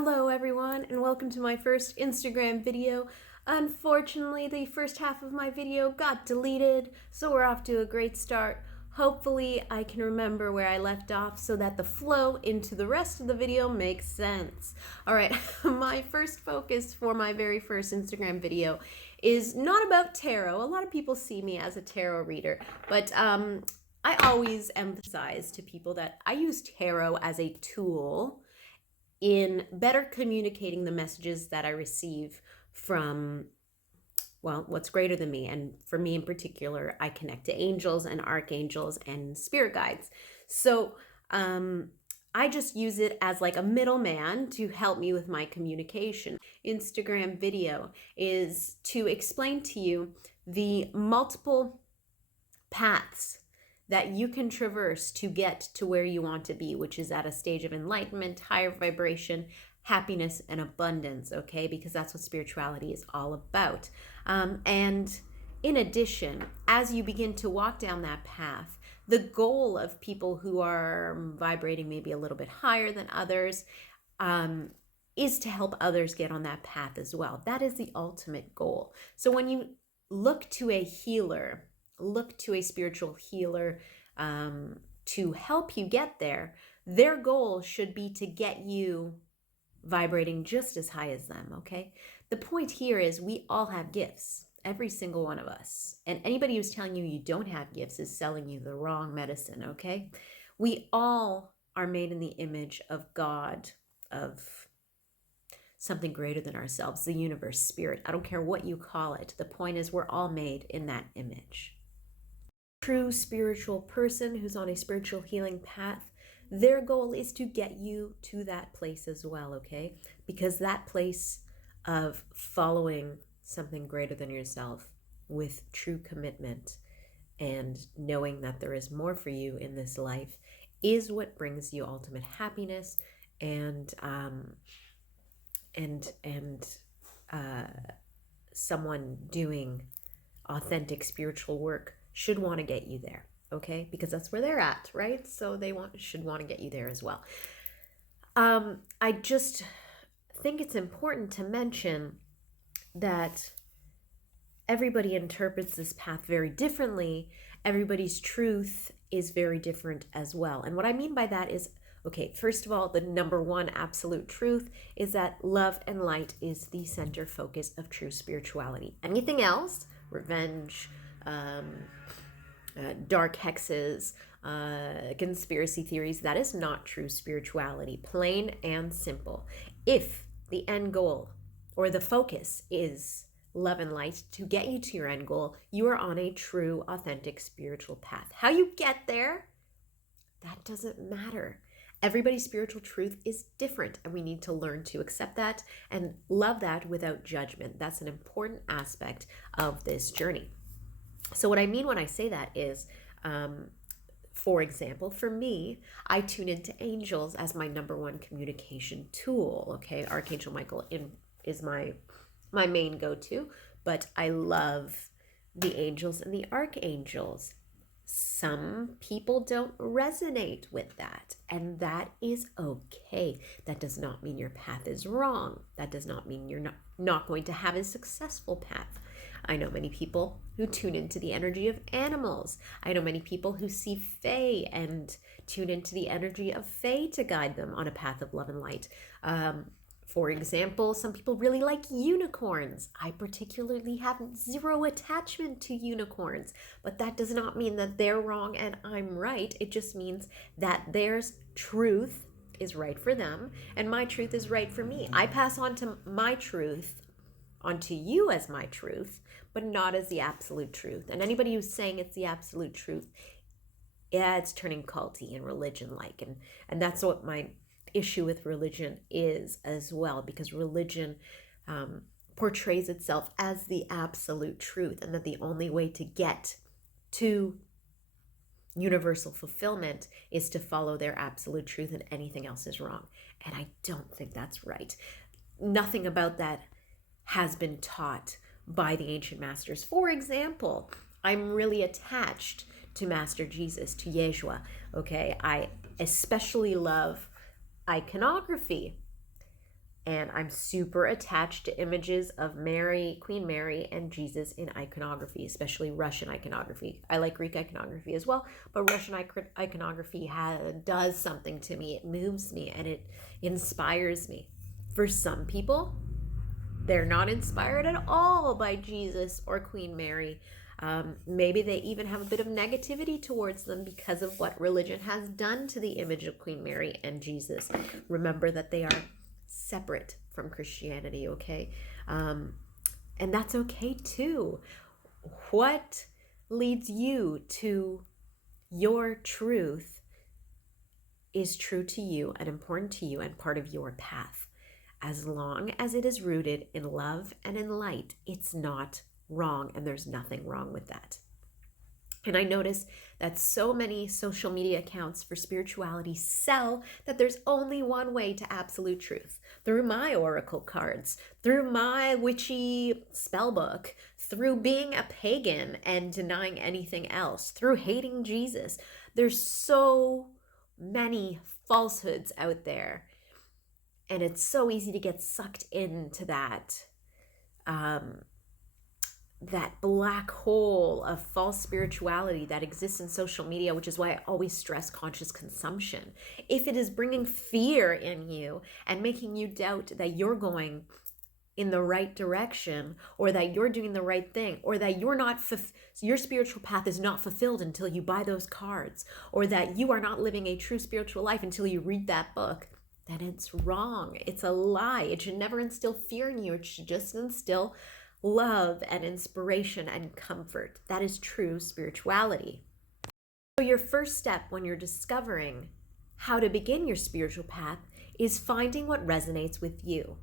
Hello everyone and welcome to my first Instagram video. Unfortunately, the first half of my video got deleted, so we're off to a great start. Hopefully I can remember where I left off so that the flow into the rest of the video makes sense. Alright, my first focus for my very first Instagram video is not about tarot. A lot of people see me as a tarot reader, but I always emphasize to people that I use tarot as a tool in better communicating the messages that I receive from, well, what's greater than me. And for me in particular, I connect to angels and archangels and spirit guides. So I just use it as like a middleman to help me with my communication. Instagram video is to explain to you the multiple paths that you can traverse to get to where you want to be, which is at a stage of enlightenment, higher vibration, happiness, and abundance, okay? Because that's what spirituality is all about. And in addition, as you begin to walk down that path, the goal of people who are vibrating maybe a little bit higher than others is to help others get on that path as well. That is the ultimate goal. So when you look to a healer, look to a spiritual healer to help you get there, their goal should be to get you vibrating just as high as them, okay? The point here is we all have gifts, every single one of us. And anybody who's telling you you don't have gifts is selling you the wrong medicine, okay? We all are made in the image of God, of something greater than ourselves, the universe, spirit. I don't care what you call it. The point is we're all made in that image. True spiritual person who's on a spiritual healing path, their goal is to get you to that place as well, okay? Because that place of following something greater than yourself with true commitment and knowing that there is more for you in this life is what brings you ultimate happiness and someone doing authentic spiritual work should want to get you there, okay? Because that's where they're at, right? So they should want to get you there as well. I just think it's important to mention that everybody interprets this path very differently. Everybody's truth is very different as well. And what I mean by that is, okay, first of all, the number one absolute truth is that love and light is the center focus of true spirituality. Anything else, revenge, dark hexes, conspiracy theories, that is not true spirituality, plain and simple. If the end goal or the focus is love and light to get you to your end goal, you are on a true, authentic spiritual path. How you get there, that doesn't matter. Everybody's spiritual truth is different, and we need to learn to accept that and love that without judgment. That's an important aspect of this journey. So what I mean when I say that is, for example, for me, I tune into angels as my number one communication tool, okay? Archangel Michael is my main go-to, but I love the angels and the archangels. Some people don't resonate with that, and that is okay. That does not mean your path is wrong. That does not mean you're not going to have a successful path. I know many people who tune into the energy of animals. I know many people who see Fae and tune into the energy of Fae to guide them on a path of love and light. For example, some people really like unicorns. I particularly have zero attachment to unicorns, but that does not mean that they're wrong and I'm right. It just means that their truth is right for them and my truth is right for me. I pass on to my truth onto you as my truth, but not as the absolute truth. And anybody who's saying it's the absolute truth, yeah, it's turning culty and religion-like. And that's what my issue with religion is as well, because religion portrays itself as the absolute truth, and that the only way to get to universal fulfillment is to follow their absolute truth, and anything else is wrong. And I don't think that's right. Nothing about that has been taught by the ancient masters. For example, I'm really attached to Master Jesus, to Yeshua, okay? I especially love iconography. And I'm super attached to images of Mary, Queen Mary, and Jesus in iconography, especially Russian iconography. I like Greek iconography as well, but Russian iconography does something to me. It moves me and it inspires me. For some people, they're not inspired at all by Jesus or Queen Mary. Maybe they even have a bit of negativity towards them because of what religion has done to the image of Queen Mary and Jesus. Remember that they are separate from Christianity, okay? And that's okay too. What leads you to your truth is true to you and important to you and part of your path. As long as it is rooted in love and in light, it's not wrong, and there's nothing wrong with that. And I notice that so many social media accounts for spirituality sell that there's only one way to absolute truth. Through my oracle cards, through my witchy spell book, through being a pagan and denying anything else, through hating Jesus. There's so many falsehoods out there. And it's so easy to get sucked into that black hole of false spirituality that exists in social media, which is why I always stress conscious consumption. If it is bringing fear in you and making you doubt that you're going in the right direction, or that you're doing the right thing, or that your spiritual path is not fulfilled until you buy those cards, or that you are not living a true spiritual life until you read that book, then it's wrong. It's a lie. It should never instill fear in you. It should just instill love and inspiration and comfort. That is true spirituality. So your first step when you're discovering how to begin your spiritual path is finding what resonates with you.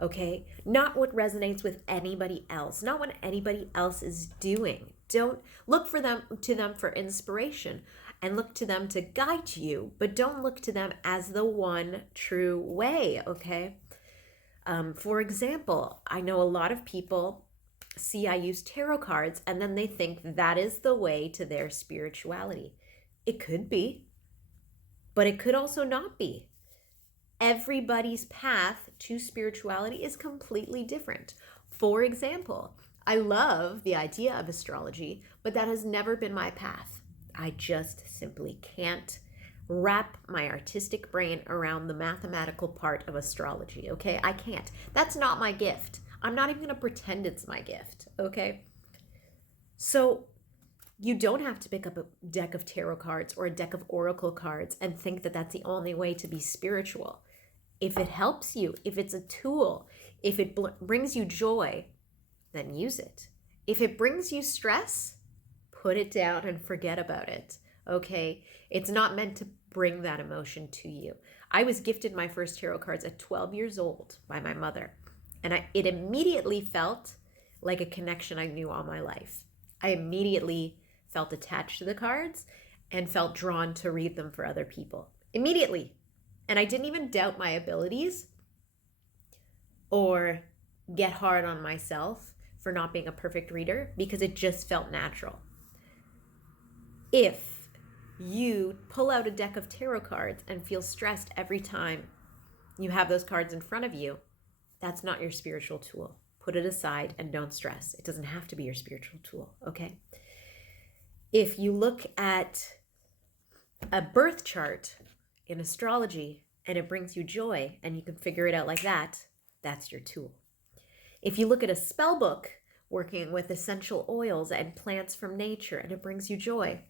Okay? Not what resonates with anybody else, not what anybody else is doing. Don't look to them for inspiration and look to them to guide you, but don't look to them as the one true way, okay? For example, I know a lot of people see I use tarot cards and then they think that is the way to their spirituality. It could be, but it could also not be. Everybody's path to spirituality is completely different. For example, I love the idea of astrology, but that has never been my path. I just simply can't wrap my artistic brain around the mathematical part of astrology, okay? I can't. That's not my gift. I'm not even going to pretend it's my gift, okay? So you don't have to pick up a deck of tarot cards or a deck of oracle cards and think that that's the only way to be spiritual. If it helps you, if it's a tool, if it brings you joy, then use it. If it brings you stress, put it down and forget about it, okay? It's not meant to bring that emotion to you. I was gifted my first tarot cards at 12 years old by my mother, and it immediately felt like a connection I knew all my life. I immediately felt attached to the cards and felt drawn to read them for other people. Immediately. And I didn't even doubt my abilities or get hard on myself for not being a perfect reader because it just felt natural. If you pull out a deck of tarot cards and feel stressed every time you have those cards in front of you, that's not your spiritual tool. Put it aside and don't stress. It doesn't have to be your spiritual tool, okay? If you look at a birth chart in astrology and it brings you joy and you can figure it out like that, that's your tool. If you look at a spell book working with essential oils and plants from nature and it brings you joy,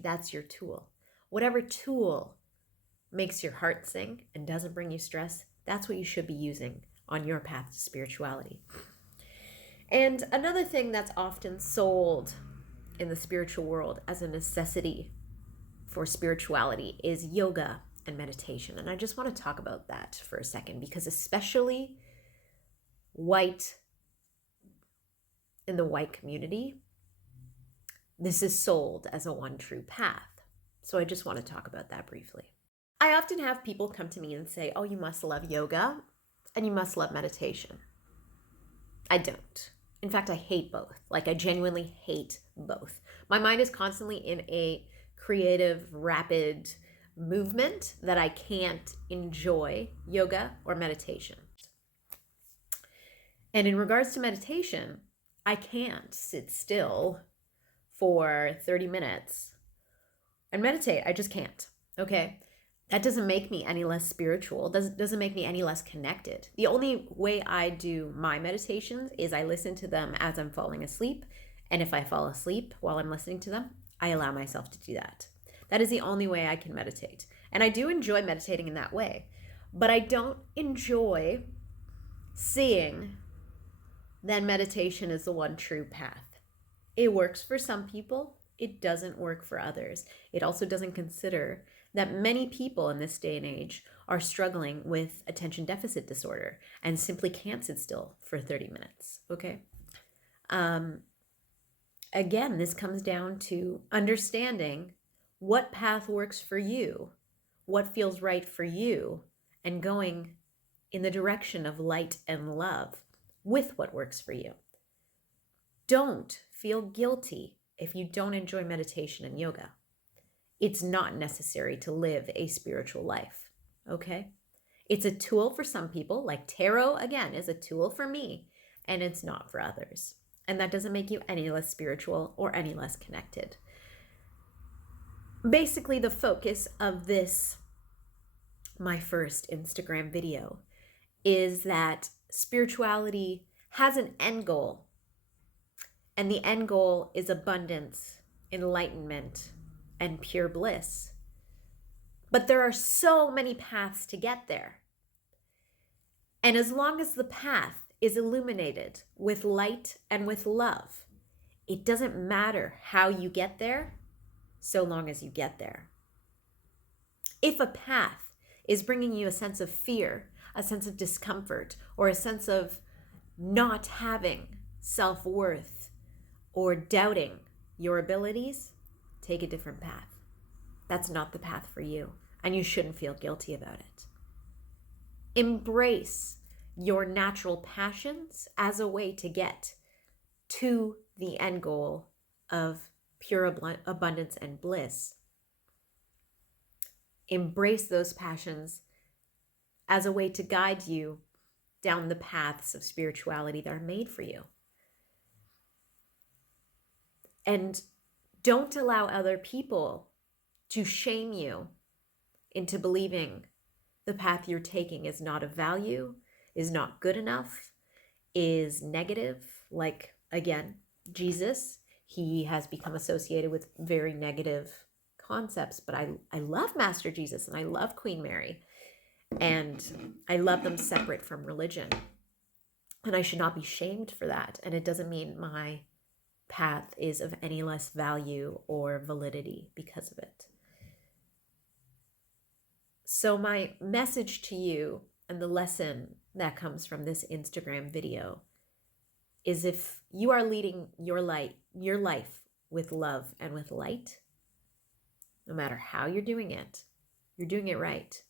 that's your tool. Whatever tool makes your heart sing and doesn't bring you stress, that's what you should be using on your path to spirituality. And another thing that's often sold in the spiritual world as a necessity for spirituality is yoga and meditation. And I just want to talk about that for a second, because especially in the white community, this is sold as a one true path. So I just want to talk about that briefly. I often have people come to me and say, oh, you must love yoga and you must love meditation. I don't. In fact, I hate both. Like, I genuinely hate both. My mind is constantly in a creative, rapid movement that I can't enjoy yoga or meditation. And in regards to meditation, I can't sit still for 30 minutes and meditate. I just can't. Okay. That doesn't make me any less spiritual. Doesn't make me any less connected. The only way I do my meditations is I listen to them as I'm falling asleep. And if I fall asleep while I'm listening to them, I allow myself to do that. That is the only way I can meditate. And I do enjoy meditating in that way. But I don't enjoy seeing that meditation is the one true path. It works for some people. It doesn't work for others. It also doesn't consider that many people in this day and age are struggling with attention deficit disorder and simply can't sit still for 30 minutes, okay? Again, this comes down to understanding what path works for you, what feels right for you, and going in the direction of light and love with what works for you. Don't feel guilty if you don't enjoy meditation and yoga. It's not necessary to live a spiritual life, okay? It's a tool for some people, like tarot, again, is a tool for me, and it's not for others. And that doesn't make you any less spiritual or any less connected. Basically, the focus of this, my first Instagram video, is that spirituality has an end goal. And the end goal is abundance, enlightenment, and pure bliss. But there are so many paths to get there. And as long as the path is illuminated with light and with love, it doesn't matter how you get there, so long as you get there. If a path is bringing you a sense of fear, a sense of discomfort, or a sense of not having self-worth or doubting your abilities, take a different path. That's not the path for you, and you shouldn't feel guilty about it. Embrace your natural passions as a way to get to the end goal of pure abundance and bliss. Embrace those passions as a way to guide you down the paths of spirituality that are made for you. And don't allow other people to shame you into believing the path you're taking is not of value, is not good enough, is negative. Like, again, Jesus, he has become associated with very negative concepts, but I love Master Jesus and I love Queen Mary, and I love them separate from religion. And I should not be shamed for that. And it doesn't mean my path is of any less value or validity because of it. So my message to you and the lesson that comes from this Instagram video is, if you are leading your life with love and with light, no matter how you're doing it right.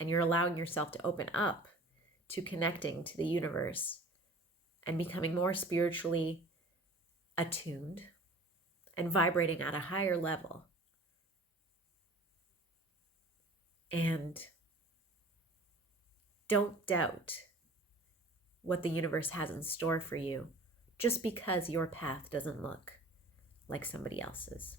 And you're allowing yourself to open up to connecting to the universe and becoming more spiritually attuned and vibrating at a higher level. And don't doubt what the universe has in store for you just because your path doesn't look like somebody else's.